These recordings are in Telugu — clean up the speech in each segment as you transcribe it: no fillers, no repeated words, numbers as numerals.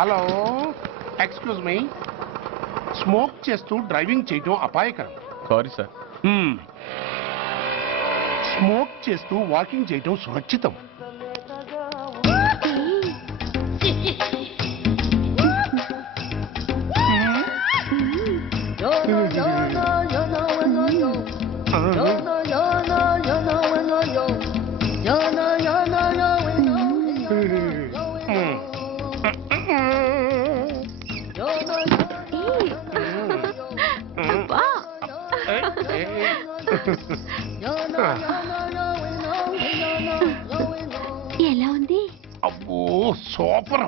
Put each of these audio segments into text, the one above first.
Hello, excuse me. స్మోక్ చేస్తూ డ్రైవింగ్ చేయటం అపాయకరం. Sorry sir. స్మోక్ చేస్తూ వాకింగ్ చేయటం సురక్షితం. ఎలా ఉంది? అబ్బో సూపర్.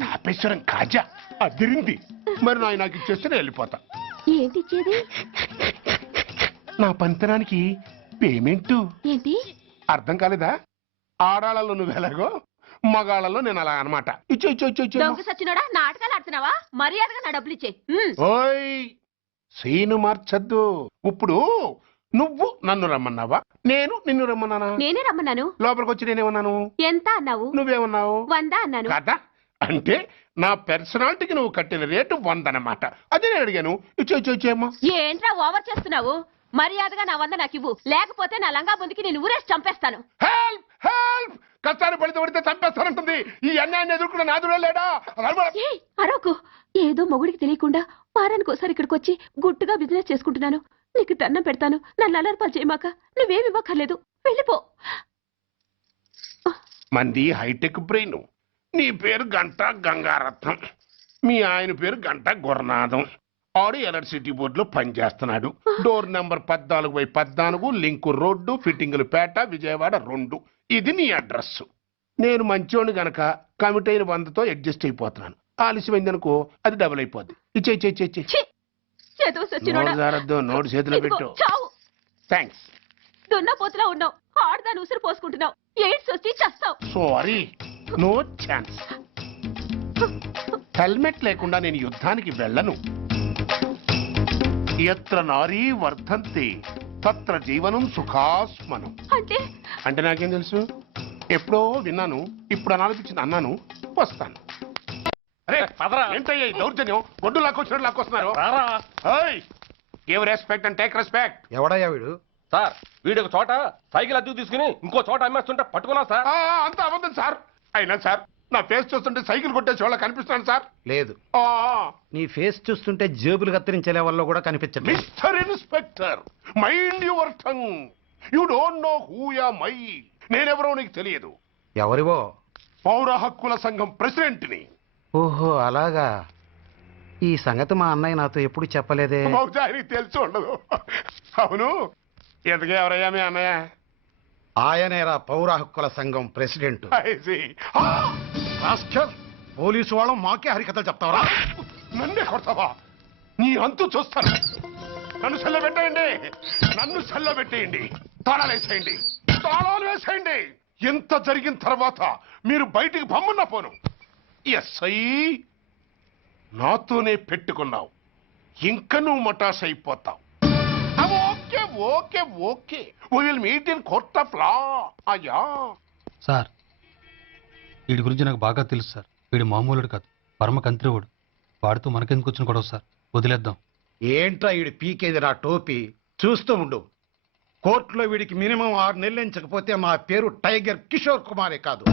తాపేశ్వరం కాజా అదిరింది. మరి నాకు ఇచ్చేస్తే నేను వెళ్ళిపోతా. ఏంటి ఇచ్చేది? నా పంతనానికి పేమెంట్. ఏంటి అర్థం కాలేదా? ఆడాళ్ళలో నువ్వు ఎలాగో, మగాళ్ళలో నేను అలా అనమాట. ఇచ్చో ఇచ్చో ఇచ్చో ఇచ్చో. దొంగ సచ్చినోడా, నాటకాలు ఆడుతున్నావా? మర్యాదగా నా డబ్బులు ఇచ్చే. ఓయ్ సీను మార్చద్దు. ఇప్పుడు నువ్వు నన్ను రమ్మన్నావా, నేను నిన్ను రమ్మన్నానా? నేనే రమ్మన్నాను. లోపలికి వచ్చి నేనేమన్నాను? ఎంత అన్నావు? నువ్వేమన్నావు? 100 అన్నాను. కదా, అంటే నా పర్సనాలిటీకి నువ్వు కట్టిన రేటు 100 అన్నమాట. అదే నేను అడిగాను. ఇచ్చో ఇచ్చో ఇచ్చేమ్మా. ఏంట్రా ఓవర్ చేస్తున్నావు? మర్యాదగా నా 100 నాకు ఇవ్వు, లేకపోతే నా లంగా బొందికి నేను ఊరేసి చంపేస్తాను. Help help. కష్టాన్ని పడితే చంపేస్తానంటుంది. ఈ అన్యాయాన్ని ఎదుర్కొన్న నాదుడే లేడా? ఏయ్, అరవకు. ఏదో మొగుడికి తెలియకుండా వారానికి ఒకసారి ఇక్కడికి వచ్చి గుట్టుగా బిజినెస్ చేసుకుంటున్నాను. నీకు దండం పెడతాను, నన్ను అలర్పాలు చేయమాక. నువ్వేమి ఇవ్వక్కర్లేదు, వెళ్ళిపో. మంది హైటెక్ బ్రెయిన్. నీ పేరు గంట గంగారత్నం, మీ ఆయన పేరు గంట గురునాథం. ఆడు ఎలక్ట్రిసిటీ బోర్డులో పనిచేస్తున్నాడు. డోర్ నెంబర్ 14/14, లింకు రోడ్డు, ఫిట్టింగులు పేట, విజయవాడ 2. ఇది నీ అడ్రస్. నేను మంచోని గనక కమిట్ అయిన 100తో అడ్జస్ట్ అయిపోతున్నాను. ఆలస్యమైందనుకో అది డబుల్ అయిపోద్ది. ఇచ్చే నోటు చేతిలో పెట్టు. థ్యాంక్స్. దున్నపోతులా ఉన్నావు, ఆడదాని ఉసురు పోసుకుంటున్నావు. ఎయిడ్స్ వచ్చి చస్తావు. Sorry, no chance. హెల్మెట్ లేకుండా నేను యుద్ధానికి వెళ్ళను. ఎత్ర నారీ వర్ధంతి తత్ర జీవనం సుఖాస్మనం. అంటే నాకేం తెలుసు? ఎప్పుడో విన్నాను, ఇప్పుడు అనాలనిపించింది అన్నాను. వస్తాను. అరే ఏంటయ్యా ఈ దౌర్జన్యం? గొడ్డు లాక్కొచ్చినట్టు లాక్కొస్తున్నారు. Give respect and take respect. ఎవడయ్యా వీడు? సార్ వీడు ఒక చోట సైకిల్ అద్దెకు తీసుకుని ఇంకో చోట అమ్మేస్తుంటే పట్టుకున్నా సార్. అంత అబద్ధం సార్. అయినా సార్ నా ఫేస్ చూస్తుంటే సైకిల్ కొట్టేసి వాళ్ళ కనిపిస్తున్నాను సార్. లేదు, నీ ఫేస్ చూస్తుంటే జేబులు కత్తిరించే లెవెల్లో కూడా కనిపించట్లేదు. Mister inspector, mind your tongue. You don't know who am I. నేనెవరో నీకు తెలియదు. ఎవరివో? పౌర హక్కుల సంఘం ప్రెసిడెంట్ ని. ఓహో అలాగా. ఈ సంగతి మా అన్నయ్య నాతో ఎప్పుడు చెప్పలేదే. బహుశా ఆయనకి తెలిసి ఉండదు. అవును, ఎంతగా ఎవరయ్యా మీ అన్నయ్య? ఆయనేరా పౌర హక్కుల సంఘం ప్రెసిడెంట్. I see. పోలీసు వాళ్ళం మాకే హరికథలు చెప్తావరా? నన్నే కొడతావా? నీ అంతు చూస్తాను. నన్ను సెల్ల పెట్టేయండి, నన్ను సెల్ల పెట్టేయండి. తాళాలు వేసేయండి, తాళాలు వేసేయండి. ఎంత జరిగిన తర్వాత మీరు బయటికి పంపన్న పోను. ఎస్ఐ నాతోనే పెట్టుకున్నావు, ఇంకా నువ్వు మటాస్ అయిపోతావు. Okay okay okay, will meet in court of law. అయ్యా సార్, వీడి గురించి నాకు బాగా తెలుసు సార్. వీడు మామూలుడు కాదు, పరమ కంత్రివుడు. వాడితో మనకెందుకు వచ్చిన గొడవ సార్, వదిలేద్దాం. ఏంట్రా వీడి పీకేది నా టోపీ? చూస్తూ ఉండు. కోర్టులో వీడికి మినిమం 6 నెలలు ఎంచకపోతే మా పేరు టైగర్ కిషోర్ కుమారే కాదు.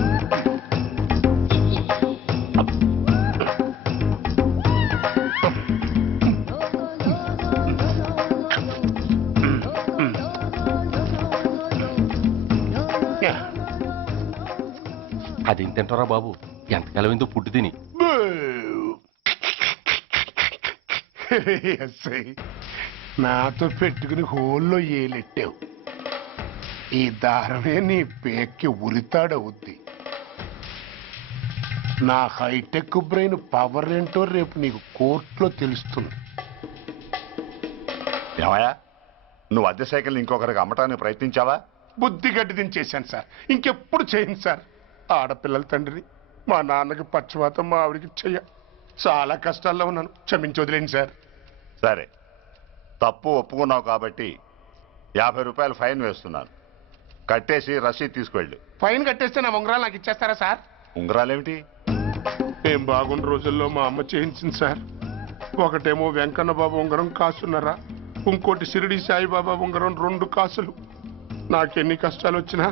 అది తింటారా బాబు? ఎంతకాలం ఎందుకు పుట్టు తిని. నాతో పెట్టుకుని హోల్లో ఏలెట్టావు. ఈ దారమే నీ పేక్కి ఉరితాడవుద్ది. నా హైటెక్ బ్రెయిన్ పవర్ ఏంటో రేపు నీకు కోర్టులో తెలుస్తుంది. ఏమయ్యా, నువ్వు అద్దె సైకిల్ ఇంకొకరికి అమ్మటానికి ప్రయత్నించావా? బుద్ధి గడ్డి దించేశాను సార్, ఇంకెప్పుడు చేయను సార్. ఆడపిల్లల తండ్రి, మా నాన్నకి పక్షవాతం, మా ఆవిడికి చెయ్య. చాలా కష్టాల్లో ఉన్నాను, క్షమించి వదిలేండి సార్. సరే, తప్పు ఒప్పుకున్నావు కాబట్టి 50 రూపాయలు ఫైన్ వేస్తున్నాను. కట్టేసి రసీదు తీసుకువెళ్ళు. ఫైన్ కట్టేస్తే నా ఉంగరాలు నాకు ఇచ్చేస్తారా సార్? ఉంగరాలేమిటి? మేం బాగున్న రోజుల్లో మా అమ్మ చేయించింది సార్. ఒకటేమో వెంకన్న బాబు ఉంగరం కాసున్నరా, ఇంకోటి షిరిడి సాయిబాబా ఉంగరం 2 కాసులు. నాకెన్ని కష్టాలు వచ్చినా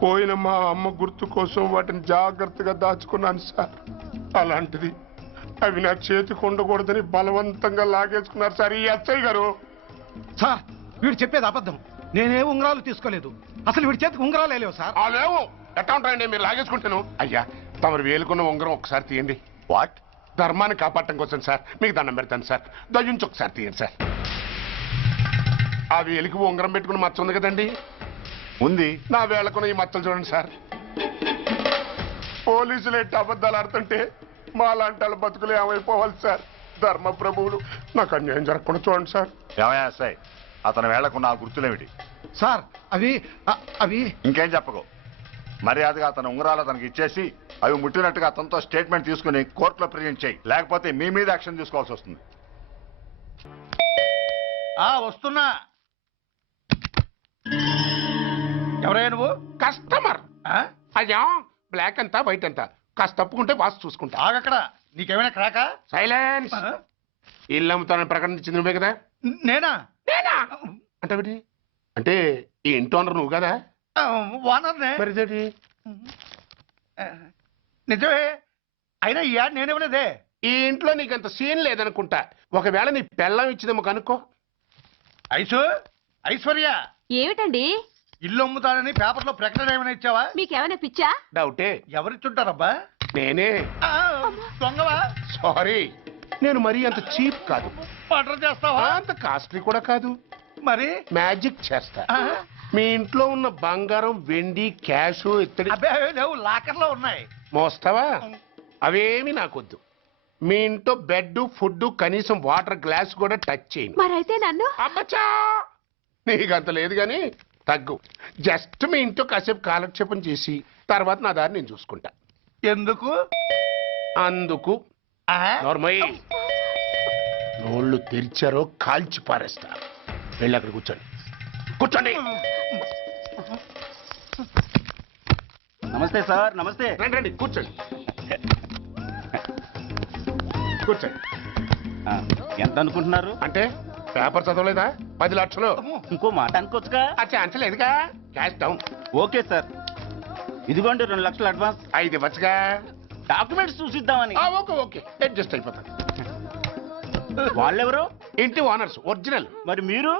పోయిన మా అమ్మ గుర్తు కోసం వాటిని జాగ్రత్తగా దాచుకున్నాను సార్. అలాంటిది అవి నా చేతికి ఉండకూడదని బలవంతంగా లాగేసుకున్నారు సార్ ఈ అచ్చయ్య గారు. సార్ వీడు చెప్పేది అబద్ధం. నేనే ఉంగరాలు తీసుకోలేదు. అసలు వీడి చేతికి ఉంగరాలు లేవు సార్. ఆ లేవు ఎట్టా ఉంటాయండి మీరు లాగేసుకుంటాను. అయ్యా తమరు వేలుకున్న ఉంగరం ఒకసారి తీయండి. వాట్? ధర్మాన్ని కాపాడటం కోసం సార్, మీకు దండం పెడతాను సార్. దయ్యుంచి ఒకసారి తీయండి సార్. ఆ వేలికి ఉంగరం పెట్టుకుని మచ్చ ఉంది కదండి, ఉంది. నా వేళకున్న ఈ మచ్చలు చూడండి సార్. పోలీసులు ఎట్టి అబద్ధాలు ఆడుతుంటే మా లాంటి వాళ్ళ బతుకులు ఏమైపోవాలి సార్. ధర్మ ప్రభువులు నాకు అన్యాయం జరగకుండా చూడండి సార్. ఏమయ్యా ఎస్ఐ, అతని వేళకున్న ఆ గుర్తులేమిటి? సార్ అవి ఇంకేం చెప్పకు. మర్యాదగా అతని ఉంగరాలు అతనికి ఇచ్చేసి అవి ముట్టినట్టుగా అతనితో స్టేట్మెంట్ తీసుకుని కోర్టులో ప్రజెంట్ చేయి. లేకపోతే మీ మీద యాక్షన్ తీసుకోవాల్సి వస్తుంది. వస్తున్నా. ఎవరయ్యా నువ్వు? కస్టమర్. అయ్యా బ్లాక్ అంతా వైట్ అంతా కాస్త తప్పుకుంటే వాసు చూసుకుంటా. ఆగక్కడ. నీకేమైనా క్రాకా? సైలెన్స్. ఇల్లు అమ్ముతానని ప్రకటించింది నువ్వే కదా? నేనా? నేనా అంటే అంటే ఈ ఇంటి ఓనర్ నువ్వు కదా? వానర్నే. మరిదేటి నిజమే. అయినా ఈ యాడ్ నేనివ్వలేదే. ఈ ఇంట్లో నీకంత సీన్ లేదనుకుంటా. ఒకవేళ నీ పెళ్ళం ఇచ్చిందేమో కనుక్కో. ఐశ్వర్య ఏమిటండి ఇల్లు అమ్ముతానని పేపర్లో ప్రకటన ఏమైనా ఇచ్చావా? మీకేమైనా పిచ్చా? డౌటే. ఎవరిచ్చుంటారబ్బా? నేనే. దొంగవా? సారీ, నేను మరీ అంత చీప్ కాదు. మర్డర్ చేస్తావా? అంత కాస్ట్లీ కూడా కాదు. మరి మ్యాజిక్ చేస్తా. మీ ఇంట్లో ఉన్న బంగారం, వెండి, క్యాష్, ఇత్తడి అబ్బే లేవు, లాకర్లో ఉన్నాయి. మోస్తావా? అవేమి నాకొద్దు. మీ ఇంట్లో బెడ్, ఫుడ్, కనీసం వాటర్ గ్లాస్ కూడా టచ్ చేయండి. మరైతే నన్ను అబ్బచ్చా, నీకంత లేదు గాని తగ్గు. జస్ట్ మీ ఇంట్లో కాసేపు కాలక్షేపం చేసి తర్వాత నా దారి నేను చూసుకుంటా. ఎందుకు? అందుకు నార్మల్ నోళ్ళు తెరిచారో కాల్చి పారేస్తా. వెళ్ళి అక్కడ కూర్చోండి. కూర్చోండి. నమస్తే సార్. నమస్తే. రండి రండి కూర్చోండి. కూర్చోండి. ఎంత అనుకుంటున్నారు? అంటే పేపర్ చదవలేదా? 10 లక్షలు. ఇంకో మాట అనుకోవచ్చుగా. ఆ ఛాన్స్ లేదుగా. Cash down. ఓకే సార్, ఇదిగోండి 2 లక్షలు అడ్వాన్స్. 5 ఇవ్వచ్చుగా. డాక్యుమెంట్స్ చూసిద్దామని. ఓకే ఓకే అడ్జస్ట్ అయిపోతాను. వాళ్ళెవరు? ఇంటి ఓనర్స్ ఒరిజినల్. మరి మీరు?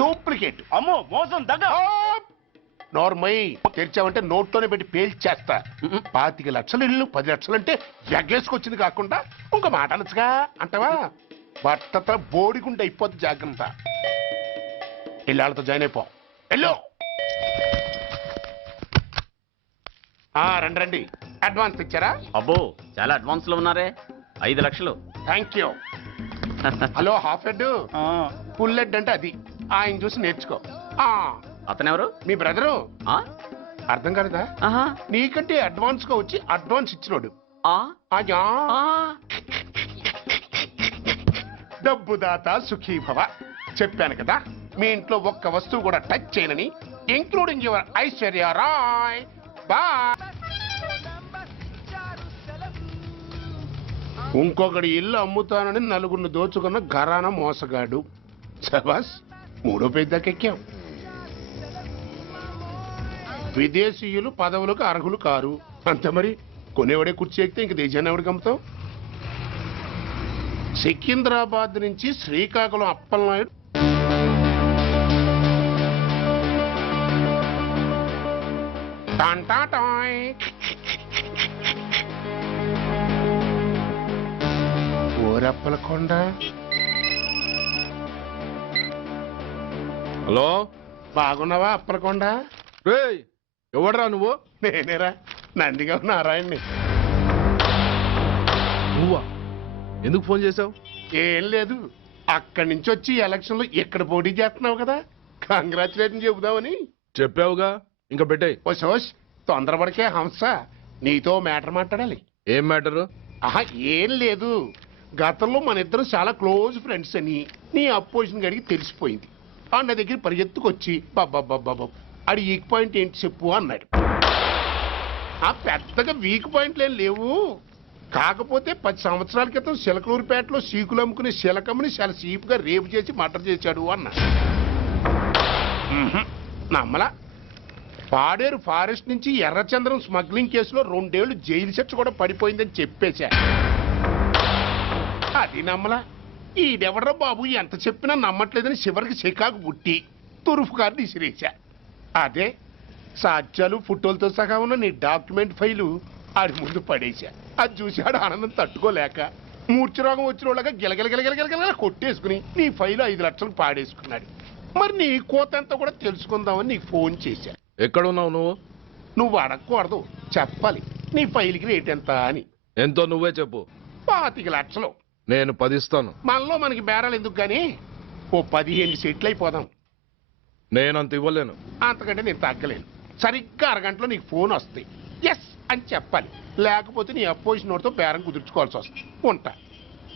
డూప్లికేట్. అమ్మో మోసం, దగ్గ. నార్మల్ తెరిచావంటే నోట్లోనే పెట్టి పేల్చేస్తా. 25 లక్షలు ఇల్లు 10 లక్షలు అంటే ఎగ్గేసుకొచ్చింది కాకుండా ఇంకో మాట అనొచ్చుగా. అంటావా? బట్టతో బోడిగుండి అయిపోద్ది. జాగ్రత్త. ఇళ్ళతో జాయిన్ అయిపో. వెళ్ళు. రండి రండి. అడ్వాన్స్ ఇచ్చారా? అబ్బో చాలా అడ్వాన్స్ లో ఉన్నారే. 5 లక్షలు. Thank you. Hello half head, full head అంటే అది. ఆయన చూసి నేర్చుకో. అతనెవరు? మీ బ్రదరు. అర్థం కాలేదా? నీకంటే అడ్వాన్స్ గా వచ్చి అడ్వాన్స్ ఇచ్చినోడు. డబ్బు దాత సుఖీభవ. చెప్పాను కదా మీ ఇంట్లో ఒక్క వస్తువు కూడా టచ్ చేయనని, including your Aishwarya Rai. Bye. ఇంకొకటి ఇల్లు అమ్ముతానని 4 దోచుకున్న ఘరానా మోసగాడు. శబాస్, 3వ పేజీ దాకా ఎక్కాం. విదేశీయులు పదవులకు అర్హులు కారు. అంతే మరి. కొనేవాడే కుర్చీ ఎక్కితే ఇంక దేశాన్ని ఎవడికి అమ్ముతాం? సికింద్రాబాద్ నుంచి శ్రీకాకుళం అప్పలనాయుడు టాంటాటాయ్. ఓరప్పలకొండ. హలో, బాగున్నావా అప్పలకొండ? ఎవడరా నువ్వు? నేనేరా, నందిగా నారాయణ్ణి. నువ్వా? ఎందుకు ఫోన్ చేసావు? ఏం లేదు, అక్కడి నుంచి వచ్చి ఎలక్షన్ లో ఇక్కడ పోటీ చేస్తున్నావు కదా, కంగ్రాచులేషన్ చెబుదామని. చెప్పావుగా, ఇంకా పెట్టాయి. ఓ సోష్, తొందరపడికే హంస, నీతో మ్యాటర్ మాట్లాడాలి. ఏం మ్యాటరు? ఏం లేదు, గతంలో మన ఇద్దరు చాలా క్లోజ్ ఫ్రెండ్స్ అని నీ అపోజిషన్ గడికి తెలిసిపోయింది. అన్న దగ్గర పరిగెత్తుకొచ్చి బాబా అడి వీక్ పాయింట్ ఏంటి చెప్పు అన్నాడు. పెద్దగా వీక్ పాయింట్లు ఏం లేవు, కాకపోతే 10 సంవత్సరాల క్రితం సిలకలూరుపేటలో సీకులు అమ్ముకునే శిలకమ్మని చాలా సీపుగా రేపు చేసి మర్డర్ చేశాడు అన్న. నమ్మలా. పాడేరు ఫారెస్ట్ నుంచి ఎర్రచంద్రం స్మగ్లింగ్ కేసులో 2 ఏళ్లు జైలు శిక్ష కూడా పడిపోయిందని చెప్పేశా. అది నమ్మలా. ఈడెవడ్రా బాబు ఎంత చెప్పినా నమ్మట్లేదని చివరికి చికాకు పుట్టి తురుపు కార్డు ఇసిరేశా. అదే సాక్ష్యాలు ఫోటోలతో సహా ఉన్న నీ డాక్యుమెంట్ ఫైలు ఆడి ముందు పడేశా. అది చూశాడు ఆనందం తట్టుకోలేక మూర్ఛరోగం వచ్చిన వాళ్ళగా గిలగిలగిలగిలగిలగిల కొట్టేసుకుని నీ ఫైలు 5 లక్షలు పాడేసుకున్నాడు. మరి నీ కోతంతా కూడా తెలుసుకుందామని నీకు ఫోన్ చేశా. ఎక్కడున్నావు నువ్వు? నువ్వు అడగకూడదు, చెప్పాలి. నీ ఫైల్కి రేట్ ఎంత అని. ఎంతో నువ్వే చెప్పు. 25 లక్షలు. నేను 10 ఇస్తాను. మనలో మనకి బేరాలు ఎందుకు గానీ ఓ 15 సెట్లు అయిపోదాం. నేనంత ఇవ్వలేను. అంతకంటే నేను తగ్గలేను. సరిగ్గా అరగంటలో నీకు ఫోన్ వస్తాయి. ఎస్ అని చెప్పాలి. లేకపోతే నీ అపోజిషన్ వాడితో బేరం కుదుర్చుకోవాల్సి వస్తుంది. ఉంటా.